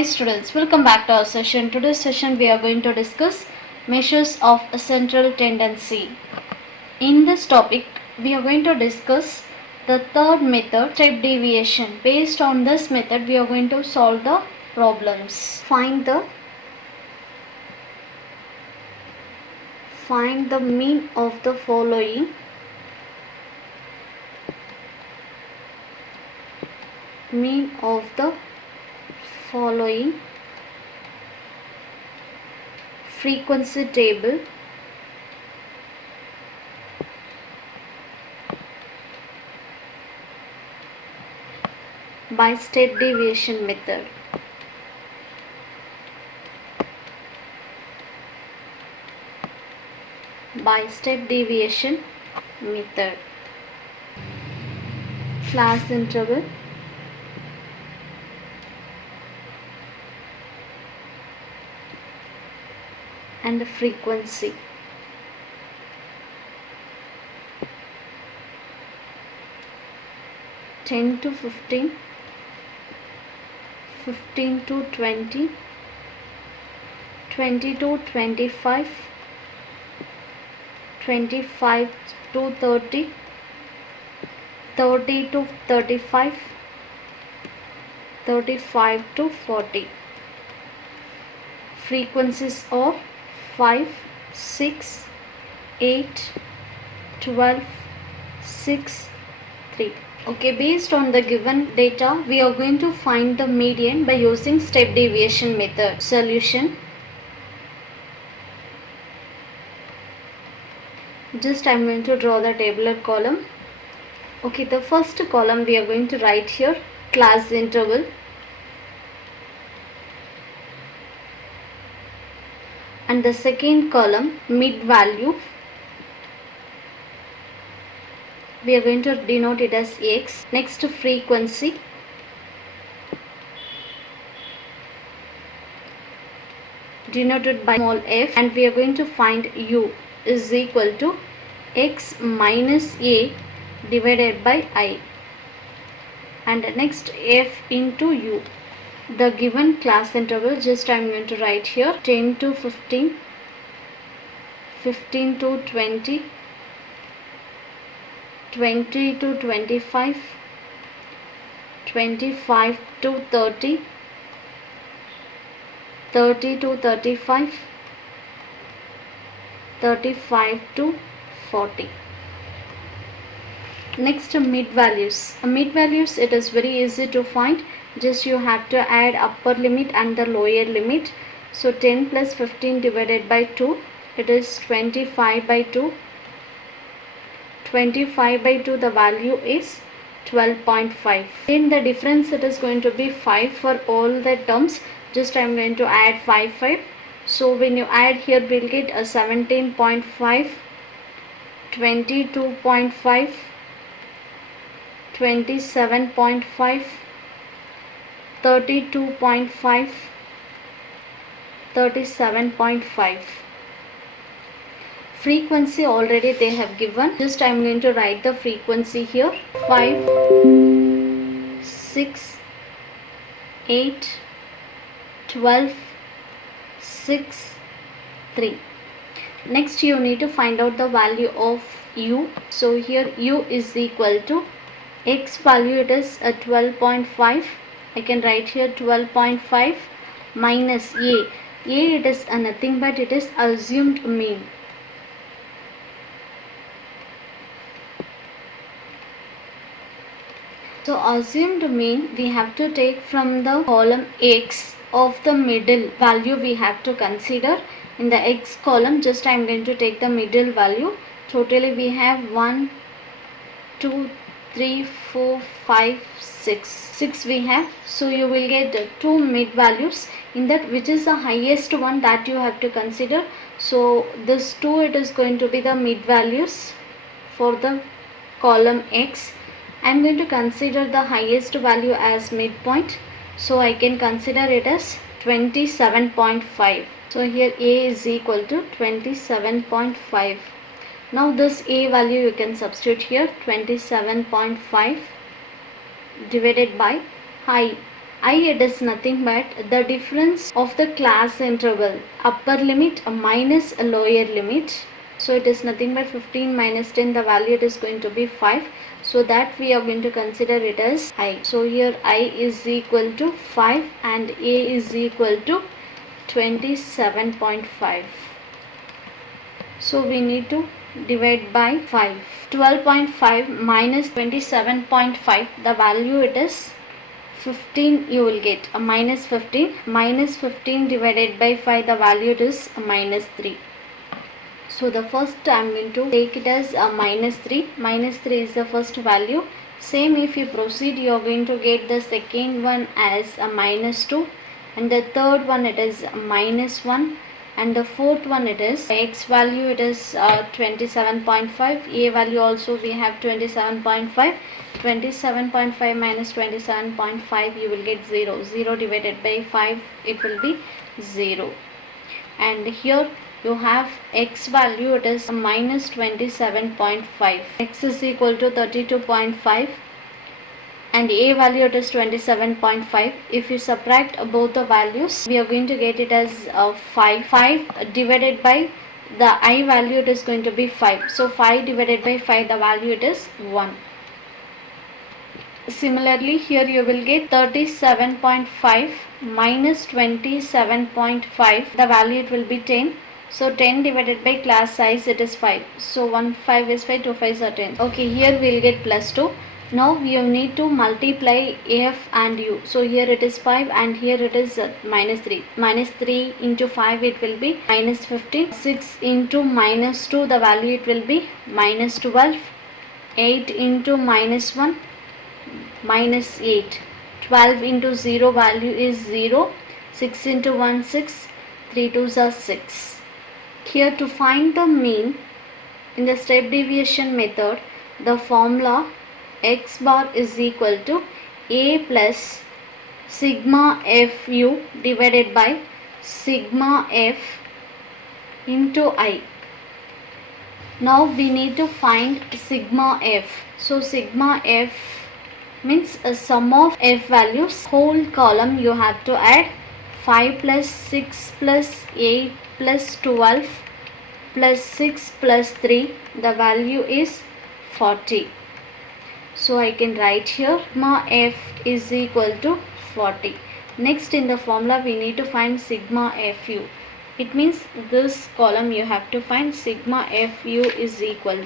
Hi students, welcome back to our session. Today's session we are going to discuss measures of a central tendency. In this topic we are going to discuss the third method, step deviation. Based on this method we are going to solve the problems. Find the mean of the following frequency table by step deviation method. Class interval and the frequency. (10 to 15, 15 to 20, 20 to 25, 25 to 30, 30 to 35, 35 to 40. Frequencies are 5, 6, 8, 12, 6, 3. Okay, based on the given data, we are going to find the median by using step deviation method. Solution. Just I am going to draw the tabular column. Okay, the first column we are going to write here class interval. And the second column mid value, we are going to denote it as x. Next frequency, denoted by small f, and we are going to find u is equal to x minus a divided by I, and next f into u. The given class interval, just I am going to write here 10 to 15, 15 to 20, 20 to 25, 25 to 30, 30 to 35, 35 to 40. Next, mid values. Mid values, it is very easy to find. Just you have to add upper limit and the lower limit. So 10 plus 15 divided by 2, it is 25 by 2. 25 by 2, the value is 12.5. In the difference, it is going to be 5 for all the terms. Just I am going to add 5. So when you add here, we'll get a 17.5, 22.5, 27.5, 32.5, 37.5. Frequency already they have given. Just I am going to write the frequency here 5, 6, 8, 12, 6, 3. Next you need to find out the value of u. So here u is equal to x value, it is a 12.5. I can write here 12.5 minus a. It is nothing but it is assumed mean. So assumed mean we have to take from the column x of the middle value we have to consider. In the x column, just I am going to take the middle value. Totally we have 1, 2, 3, 4, 5, 6. 6 we have. So you will get 2 mid values. In that, which is the highest one that you have to consider. So this 2, it is going to be the mid values for the column x. I am going to consider the highest value as midpoint. So I can consider it as 27.5. So here a is equal to 27.5. Now this a value you can substitute here 27.5 divided by I. I, it is nothing but the difference of the class interval, upper limit minus a lower limit. So it is nothing but 15 minus 10, the value it is going to be 5. So that we are going to consider it as I. So here I is equal to 5 and A is equal to 27.5. So we need to divide by 5. 12.5 minus 27.5, the value it is 15. You will get a minus 15. Minus 15 divided by 5, the value it is a minus 3. So the first I am going to take it as a minus 3. Minus 3 is the first value. Same if you proceed, you are going to get the second one as a minus 2, and the third one it is a minus 1, and the fourth one it is x value it is 27.5. A value also we have 27.5. 27.5 minus 27.5, you will get 0. 0 divided by 5, it will be 0. And here you have x value, it is minus 27.5. X is equal to 32.5 and A value it is 27.5. If you subtract both the values, we are going to get it as 5. 5 divided by the I value, it is going to be 5. So 5 divided by 5, the value it is 1. Similarly, here you will get 37.5 minus 27.5, the value it will be 10. So 10 divided by class size, it is 5. So 1 5 is 5, 2 5 are 10. Okay, here we will get plus 2. Now you need to multiply F and U. So here it is 5 and here it is minus 3. Minus 3 into 5, it will be minus 15. 6 into minus 2, the value it will be minus 12. 8 into minus 1, minus 8. 12 into 0, value is 0. 6 into 1, 6. 3 2s are 6. Here to find the mean in the step deviation method, the formula x bar is equal to A plus sigma fu divided by sigma f into I. Now we need to find sigma f. So sigma f means a sum of f values. Whole column you have to add 5 plus 6 plus 8 plus 12 plus 6 plus 3. The value is 40. So I can write here sigma f is equal to 40. Next in the formula we need to find sigma fu. It means this column you have to find sigma fu is equal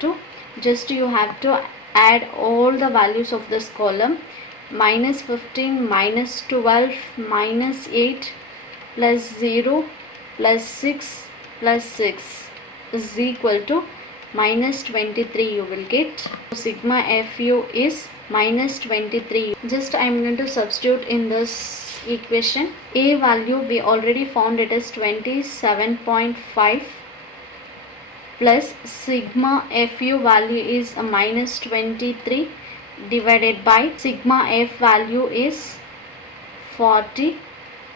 to just you have to add all the values of this column. Minus 15 minus 12 minus 8 plus 0 plus 6 plus 6 is equal to minus 23. You will get sigma fu is minus 23. Just I am going to substitute in this equation. A value we already found, it is 27.5 plus sigma fu value is a minus 23 divided by sigma f value is 40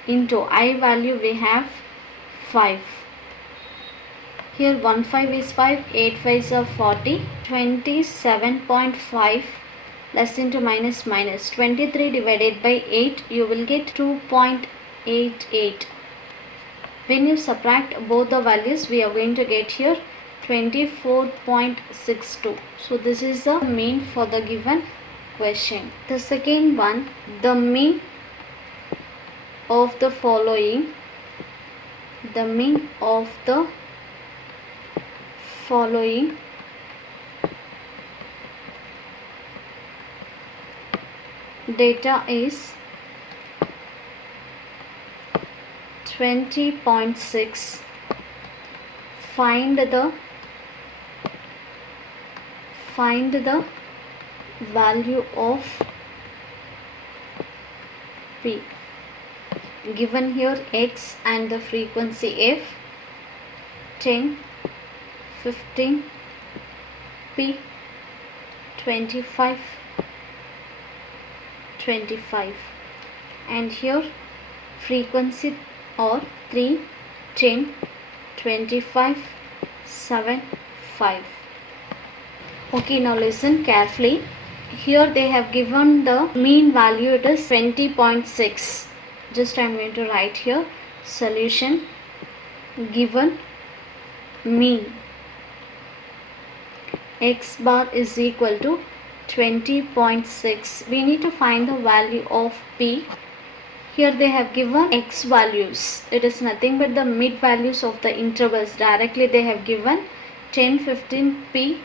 into I value we have 5. Here 1 5 is 5, 8 5 are 40. 27.5 plus into minus minus 23 divided by 8, you will get 2.88. When you subtract both the values, we are going to get here 24.62. So this is the mean for the given question. The second one, the mean of the following data is 20.6. Find the value of P. Given here x and the frequency f, 10, 15, P, 25, 25, and here frequency or 3, 10, 25, 7, 5. Okay, now listen carefully. Here they have given the mean value, it is 20.6. Just I am going to write here solution given mean x bar is equal to 20.6. We need to find the value of p. Here they have given x values. It is nothing but the mid values of the intervals. Directly they have given 10, 15, p.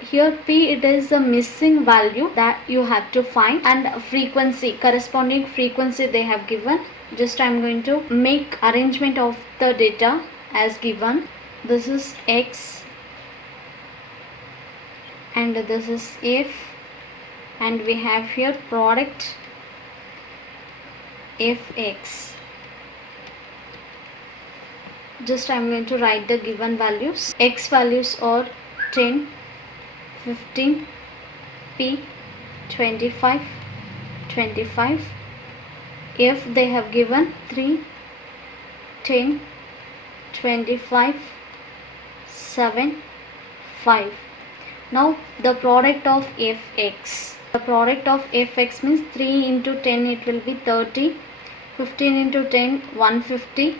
Here p, it is the missing value that you have to find, and frequency, corresponding frequency they have given. Just I am going to make arrangement of the data as given. This is x and this is f, and we have here product fx. Just I am going to write the given values. X values are 10, 15, p, 25, 25. F they have given 3, 10, 25, 7, 5. Now the product of fx. The product of fx means 3 into 10, it will be 30. 15 into 10, 150.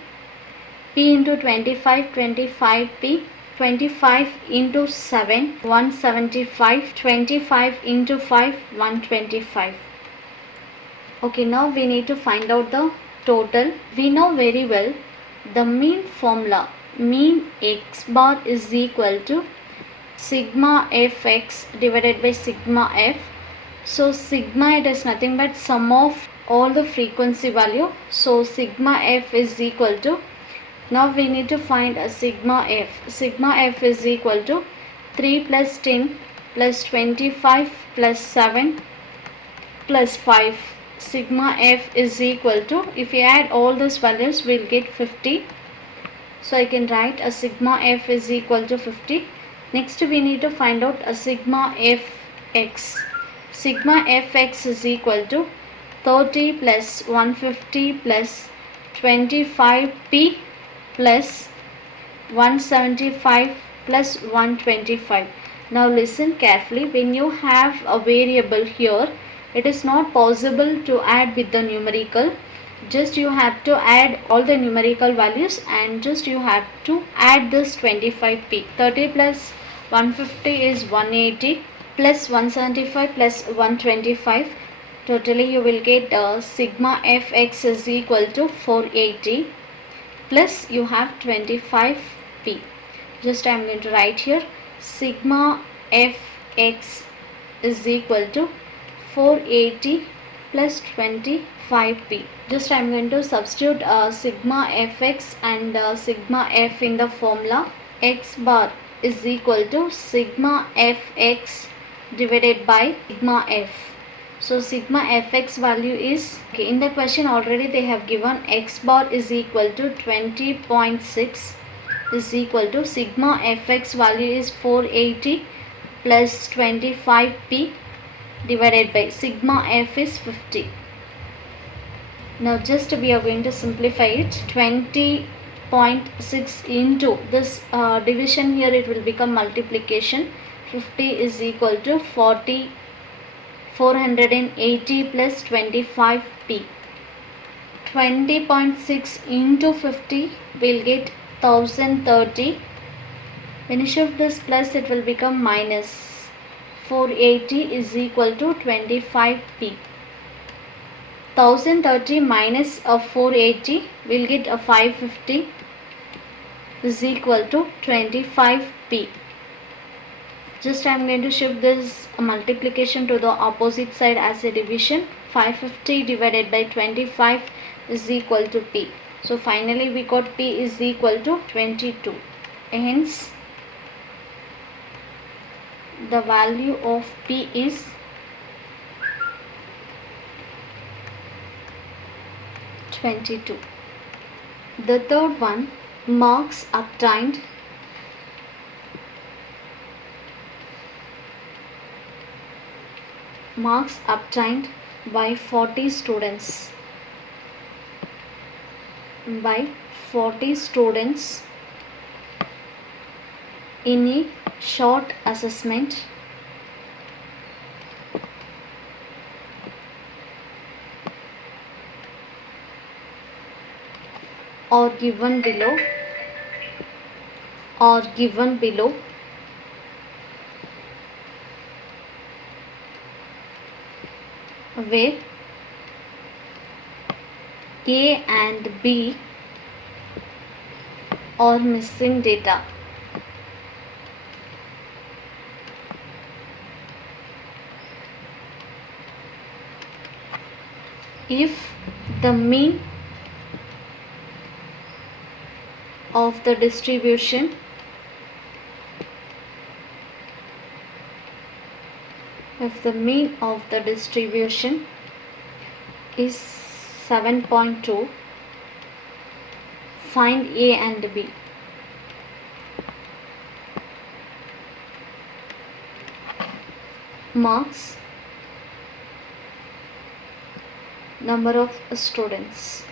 P into 25, 25p. 25 into 7, 175. 25 into 5, 125. Okay, now we need to find out the total. We know very well the mean formula. Mean x bar is equal to sigma fx divided by sigma f. So sigma, it is nothing but sum of all the frequency value. So sigma f is equal to, now we need to find a sigma f. Sigma f is equal to 3 plus 10 plus 25 plus 7 plus 5. Sigma f is equal to, if we add all these values, we will get 50. So I can write a sigma f is equal to 50. Next we need to find out a sigma fx. Sigma fx is equal to 30 plus 150 plus 25p plus 175 plus 125. Now listen carefully. When you have a variable here, it is not possible to add with the numerical. Just you have to add all the numerical values, and just you have to add this 25p. 30 plus 150 is 180 plus 175 plus 125. Totally you will get sigma fx is equal to 480 plus you have 25p. Just I am going to write here sigma fx is equal to 480 plus 25p. Just I am going to substitute sigma fx and sigma f in the formula. X bar is equal to sigma fx divided by sigma f. So sigma fx value is, okay, in the question already they have given x bar is equal to 20.6 is equal to sigma fx value is 480 plus 25p divided by sigma f is 50. Now just we are going to simplify it. 20.6 into this division, here it will become multiplication. 50 is equal to 480 plus 25p. 20.6 into 50 will get 1030. When you shift this plus, it will become minus. 480 is equal to 25p. 1030 minus 480 will get a 550 is equal to 25p. Just I am going to shift this multiplication to the opposite side as a division. 550 divided by 25 is equal to p. So finally we got p is equal to 22. Hence the value of p is 22. The third one, marks obtained by 40 students. By 40 students in a short assessment or given below where A and B are missing data. If the mean of the distribution is 7.2, find A and B. Marks, number of students.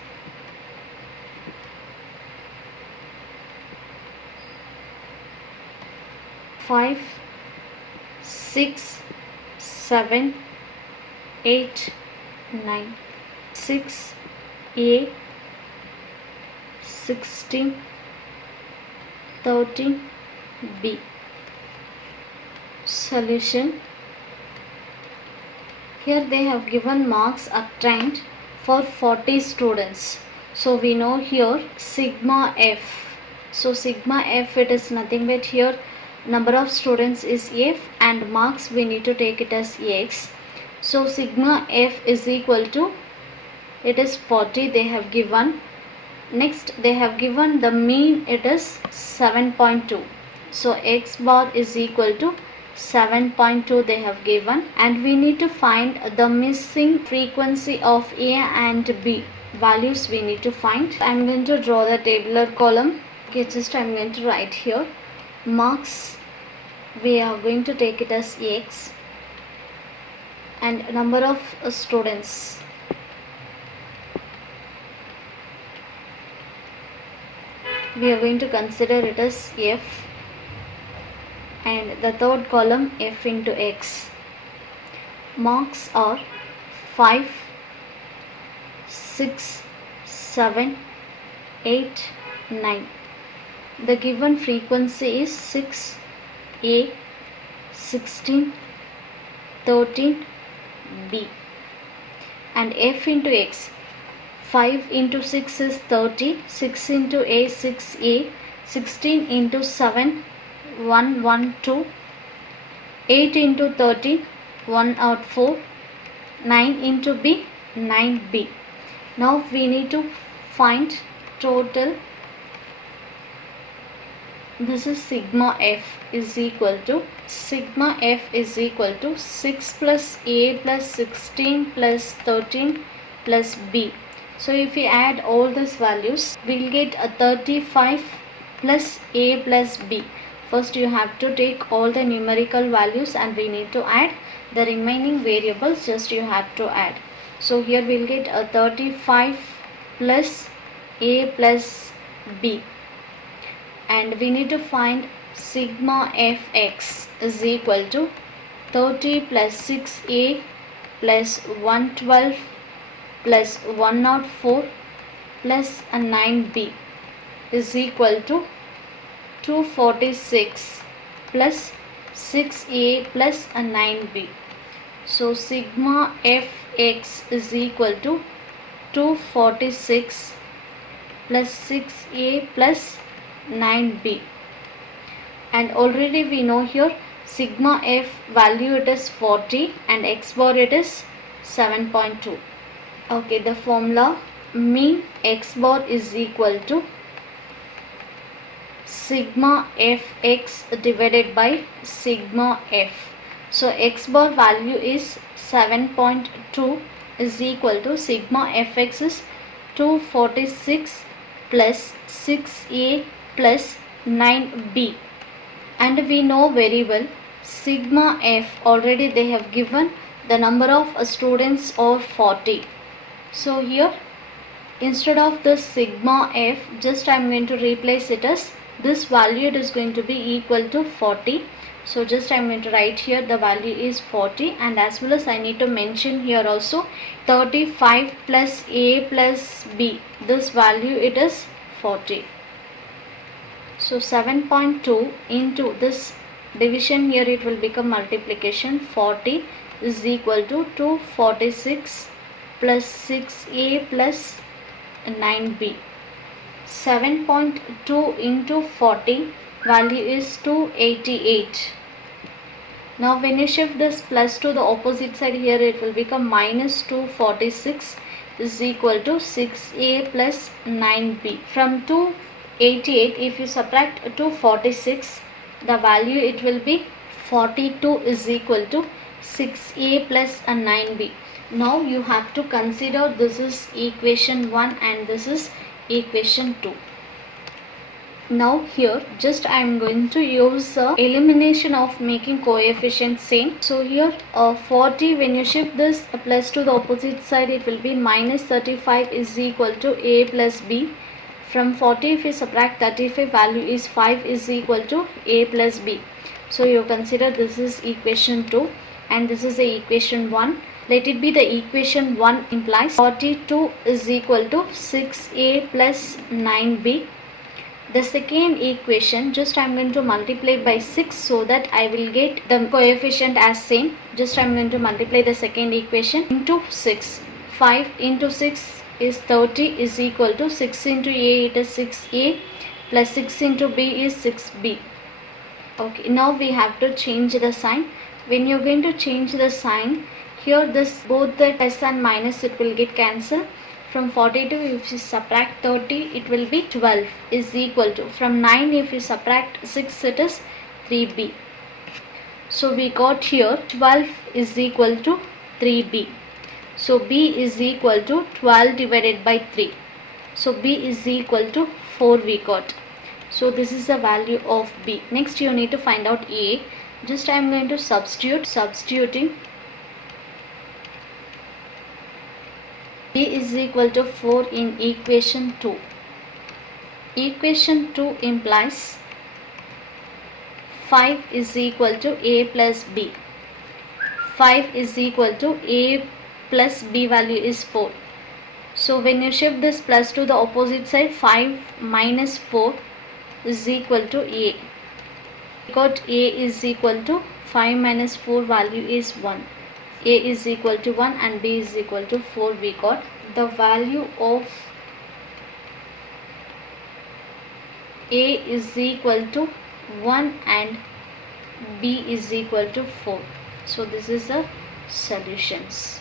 Five, 6, 7, 8, 9. 6 A, 16, 13 B. Solution. Here they have given marks obtained for 40 students. So we know here sigma F. So sigma F, it is nothing but here number of students is F and marks we need to take it as X. So sigma F is equal to, it is 40 they have given. Next they have given the mean, it is 7.2. So X bar is equal to 7.2 they have given, and we need to find the missing frequency of A and B values we need to find. I am going to draw the tabular column. Okay, just I am going to write here marks, we are going to take it as X, and number of students, we are going to consider it as F, and the third column F into X. Marks are 5, 6, 7, 8, 9. The given frequency is 6 A, 16, 13 B, and F into X. 5 into 6 is 30, 6 into A 6A, 16 into 7 112, 8 into 30 104, 9 into B 9B. Now we need to find total. This is sigma F is equal to 6 plus A plus 16 plus 13 plus B. So if we add all these values, we will get a 35 plus A plus B. First you have to take all the numerical values and we need to add the remaining variables, just you have to add. So here we will get a 35 plus A plus B, and we need to find sigma Fx is equal to 30 plus 6A plus 112 plus 104 plus 9B is equal to 246 plus 6A plus 9B. So sigma Fx is equal to 246 plus 6A plus 9B, and already we know here sigma F value it is 40 and X bar it is 7.2. Okay, the formula mean X bar is equal to sigma Fx divided by sigma F. So X bar value is 7.2 is equal to sigma Fx is 246 plus 6A plus 9B, and we know very well sigma F already they have given the number of students are 40. So here instead of the sigma F, just I am going to replace it as this value, it is going to be equal to 40. So just I am going to write here the value is 40, and as well as I need to mention here also 35 plus A plus B, this value it is 40. So 7.2 into this division here, it will become multiplication. 40 is equal to 246 plus 6a plus 9b. 7.2 into 40, value is 288. Now when you shift this plus to the opposite side here, it will become minus 246 is equal to 6a plus 9b. From 288, if you subtract 246, the value it will be 42 is equal to 6a plus 9b. Now you have to consider this is equation 1 and this is equation 2. Now here just I am going to use elimination of making coefficient same. So here 40, when you shift this plus to the opposite side, it will be minus 35 is equal to a plus b. From 40, if you subtract 35, value is 5 is equal to a plus b. So you consider this is equation 2 and this is the equation 1. Let it be the equation 1 implies 42 is equal to 6a plus 9b. The second equation, just I am going to multiply by 6 so that I will get the coefficient as same. Just I am going to multiply the second equation into 6. 5 into 6 is 30 is equal to 6 into a, it is 6a, plus 6 into b is 6b. Okay, now we have to change the sign. When you are going to change the sign, here this both the plus and minus it will get cancelled. From 42, if you subtract 30, it will be 12 is equal to, from 9 if you subtract 6, it is 3b. So we got here 12 is equal to 3b. So b is equal to 12 divided by 3. So b is equal to 4 we got. So this is the value of b. Next you need to find out a. Just I am going to substituting a is equal to 4 in equation 2. Equation 2 implies 5 is equal to a plus b. 5 is equal to a plus b, value is 4. So when you shift this plus to the opposite side, 5 minus 4 is equal to a. We got a is equal to 5 minus 4, value is 1. A is equal to 1 and b is equal to 4 we got. The value of a is equal to 1 and b is equal to 4. So this is the solutions.